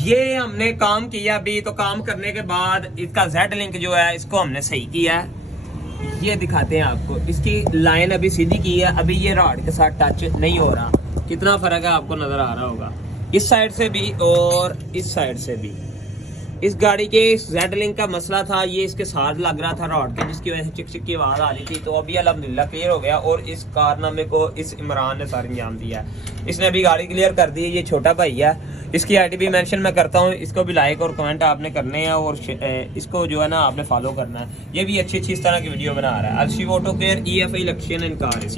ये हमने काम किया अभी, तो काम करने के बाद इसका जेड लिंक जो है इसको हमने सही किया है। ये दिखाते हैं आपको, इसकी लाइन अभी सीधी की है, अभी ये रॉड के साथ टच नहीं हो रहा। कितना फर्क है आपको नजर आ रहा होगा, इस साइड से भी और इस साइड से भी। इस गाड़ी के जेड लिंक का मसला था, ये इसके साथ लग रहा था रॉड के, जिसकी वजह से चिक चिक की आवाज़ आ रही थी। तो अभी अल्हम्दुलिल्लाह क्लियर हो गया, और इस कारनामे को इस इमरान ने सार अंजाम दिया है। इसने अभी गाड़ी क्लियर कर दी है। ये छोटा भाई है, इसकी आईडी भी मेंशन मैं करता हूँ, इसको भी लाइक और कमेंट आपने करने हैं, और इसको जो है ना आपने फॉलो करना है। ये भी अच्छी अच्छी इस तरह की वीडियो बना रहा है। अलशी ऑटो केयर EFI इलेक्शन एंड कार।